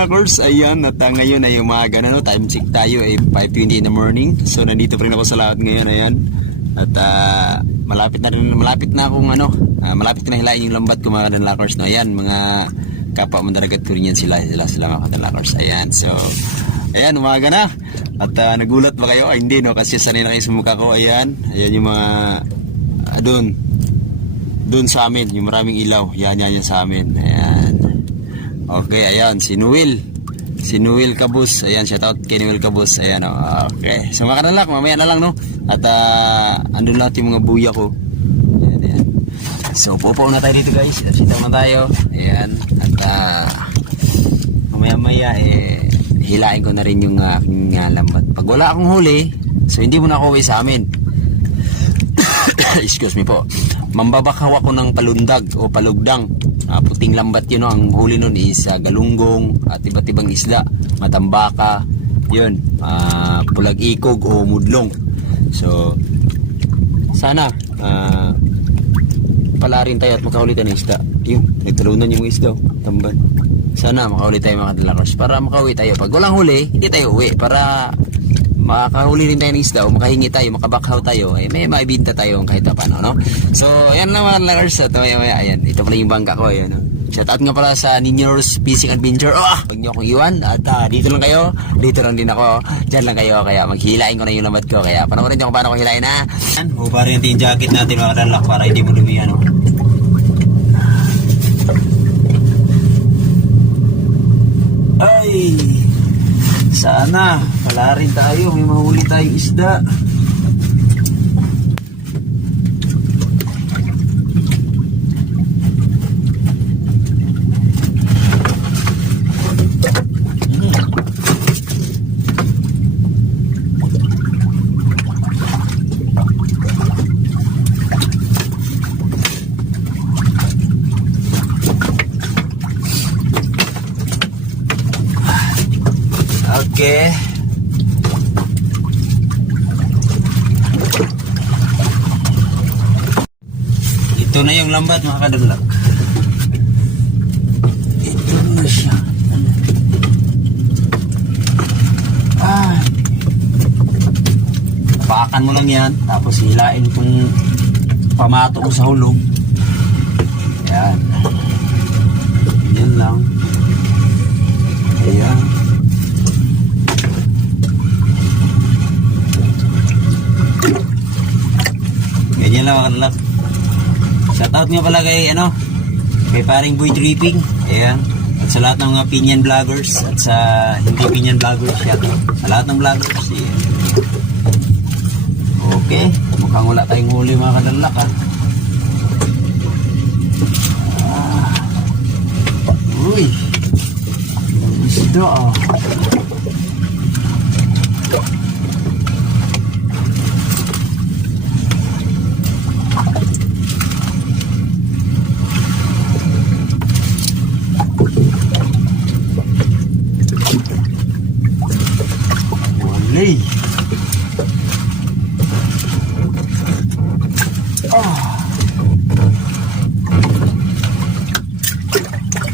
lakers, ayan, at ngayon ay umaga na, no? Time check tayo ay 5:20 in the morning. So nandito pa rin ako sa lahat ngayon, ayan. At malapit na akong malapit na hilain yung lambat ko mga lakers, no? Ayan, mga kapwa mandaragat ko rin yan sila mga lakers. Ayan, so ayan, umaga na. At nagulat ba kayo? Ay, hindi, no? Kasi sanay na kayo sa mukha ko. Ayan yung mga doon sa amin, yung maraming ilaw. Yan sa amin. Ayan. Okay, ayan, si Noel Cabus. Ayan, shout out kay Noel Cabus. Ayan, okay. So mga kanalak, mamaya na lang, no? At andun lahat yung mga buya ko. Ayan. So pupo na tayo dito, guys. At sita na tayo. Ayan. At mamaya hilain ko na rin yung aking lambat. Pag wala akong huli, so hindi mo na ako uwi sa amin. Excuse me po. Mambabakaw ako ng palundag o palugdang. Puting lambat yun, no? Ang huli nun is galunggong at iba't ibang isda, matambaka, yun, pulag-ikog o mudlong. So sana pala rin tayo at makahuli tayo ng isda. Yung nagtalunan yung isda, tamban. Sana makahuli tayo mga dalakers para makauwi tayo. Pag walang huli, hindi tayo uwi. Para makahuli rin tayo ng isda o makahingi tayo, makabakhaw tayo, may maibinta tayo kahit paano, no? So ayan lang mga lakers. At maya ayan, ito pala yung bangka ko, ayan, no? Shout out nga pala sa Ninyo's Fishing Adventure. Huwag nyo akong iwan. At dito lang kayo, dito lang din ako, dyan lang kayo. Kaya maghilain ko na yung lambat ko. Kaya panoorin nyo kung paano ko hilain, ha? Hubarin natin yung jacket natin mga kadalak para hindi mo dumi, ano. Ay, sana pala rin tayo, may mahuli tayong isda. Okay. Ito na yung lambat mga kadalak. Ito na siya. Pakan mo lang yan. Tapos hilain kung pamato ko sa hulog. Yan. Yan lang. Ayan. Ganyan lang mga kanalak. Shout out nga pala kay kay paring Boy Dripping. Ayan. At sa lahat ng mga Pinyan vloggers at sa hindi Pinyan vloggers, shout out sa lahat ng vloggers. Ayan. Okay, mukhang wala tayong huli mga kanalak, ha. Uy, isda, Walay.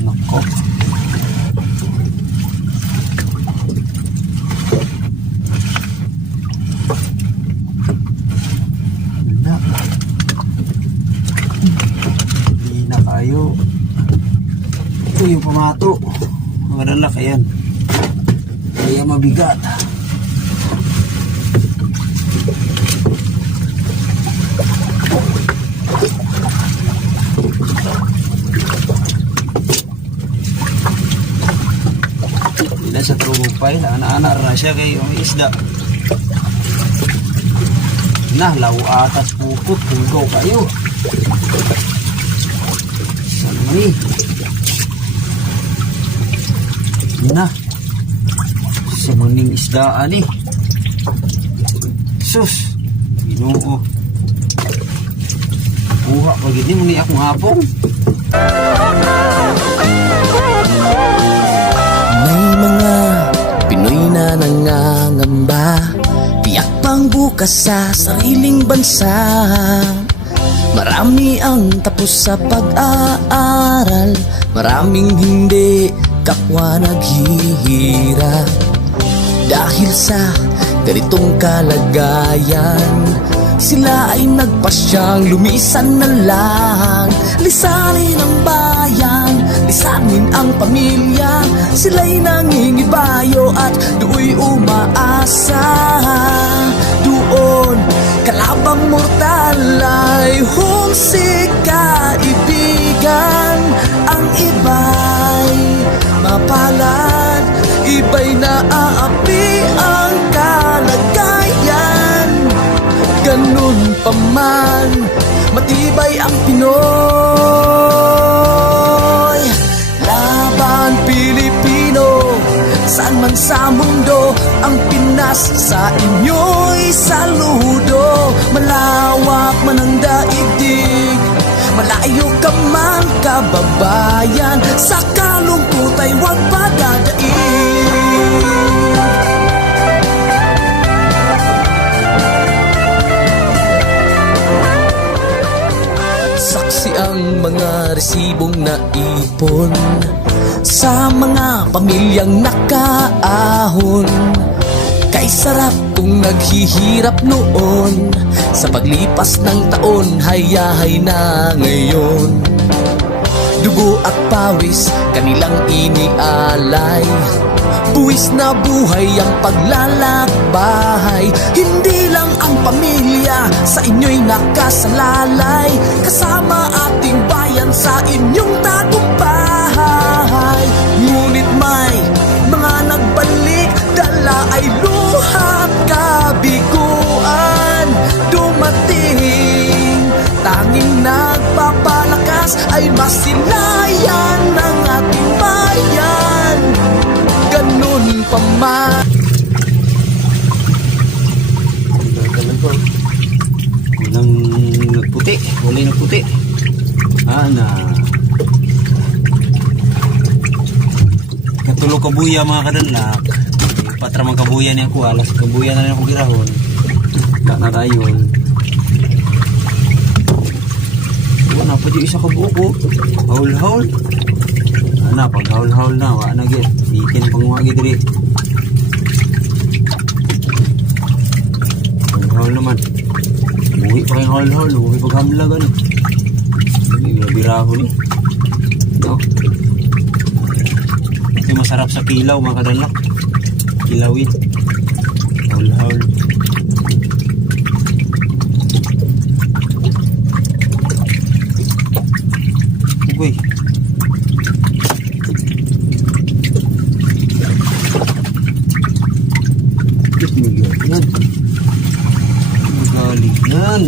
Nako. Hindi na kayo. Ito yung pamato. Mga dalak, ayan. Kaya mabigat. Hindi sa trupay, anak-anak na siya kayo may isda. Nah, law atas puput, tunggaw kayo. Sani. Nah, simuning isdaan eh. Sus, Ginoo. Buha pag hindi mo ni akong hapong. May mga Pinoy na nangangamba, tiyak pang bukas sa sariling bansa. Marami ang tapos sa pag-aaral, maraming hindi kapwa naghihirap. Dahil sa ganitong kalagayan, sila ay nagpasyang lumisan na lang. Lisanin ang bayan, lisanin ang pamilya. Sila'y nangingibayo at do'y umaasa. Doon kalabang mortal ay humsik kaibigan. Ang iba'y mapalad, iba'y naaapi ang kalagayan. Ganun pa man, matibay ang Pinoy. Laban Pilipino, saan man sa mundo, ang Pinas sa inyo'y saludo. Malawak man ang daigdig, malayo ka man kababayan, sa kalungkot ay huwag padadaig. Saksi ang mga resibong naipon sa mga pamilyang nakaahon. Kay sarap kung naghihirap noon, sa paglipas ng taon, hayahay na ngayon. Dugo at pawis kanilang inialay, buwis na buhay ang paglalakbay. Hindi lang ang pamilya sa inyo'y nakasalalay, kasama ating bayan sa inyong tagumpay. Ngunit may mga nagbalik, dala ay luha at kabiguan. Dumating, tanging nagpapalakas ay masilayan ng ating bayan. Ganun pa man. Walang nagputi, wala nagputi. Ana. Katulog kabuya mga kadalak. Patramang kabuya niya ko, alas kabuya na rin ako girahon. Wala na tayo. Wala pa di isa kabuko. Haul-haul. Ana, pag haul-haul na, wala na git. Ikin pang mga gidri. Haul naman. Umuwi pa kayong haul-haul, umuwi pag hamla gano'n. Hindi biraho ni. Ito. Ito masarap sa kilaw mga kadalak. Kilawin. Haul-haul. Uy. Magalingan. Magalingan.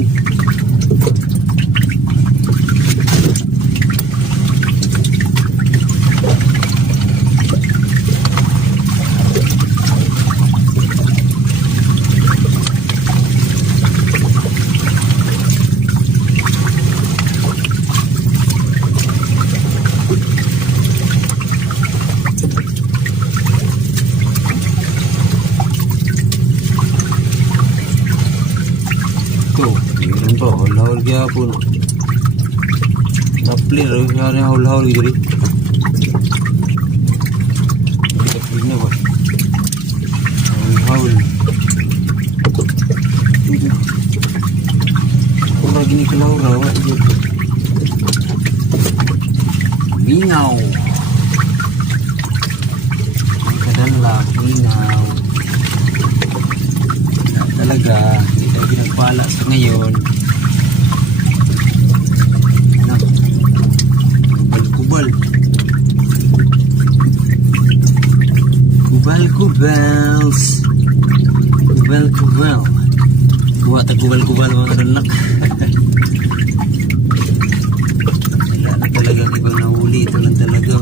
Ito, meron pa, haul-haul kaya po na. Tapli, kaya rin haul-haul gitu rin. Tapli na ba? Haul-haul. Kung lagi ni kalaura, wala dito. Mingaw. Ang kadalak, mingaw. Talaga, hindi tayo pinagpala sa ngayon. Kubal-kubal. Kubal-kubals. Kubal-kubal. Kuha ta kubal-kubal mga kadanak. Wala na talagang ibang nahuli. Ito lang talaga.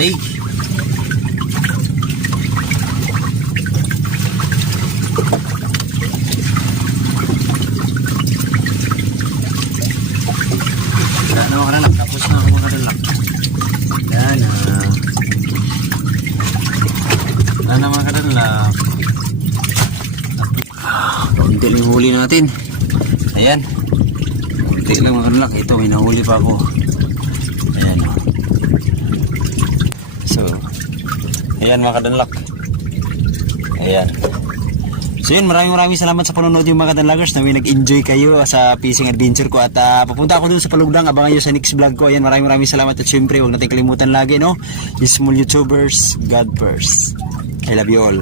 Lake. yung huli natin. Ayan. Kunti lang mga kanlak. Ito, may nahuli pa ako. Ayan. So, ayan mga kadanlak. Ayan. So yun, maraming salamat sa panonood yung mga kadanlagers na may nag-enjoy kayo sa fishing adventure ko at papunta ako dun sa Palugdang, abangan nyo sa next vlog ko. Ayan, maraming salamat at syempre huwag natin kalimutan lagi, no? Yung small YouTubers, God first. I love you all.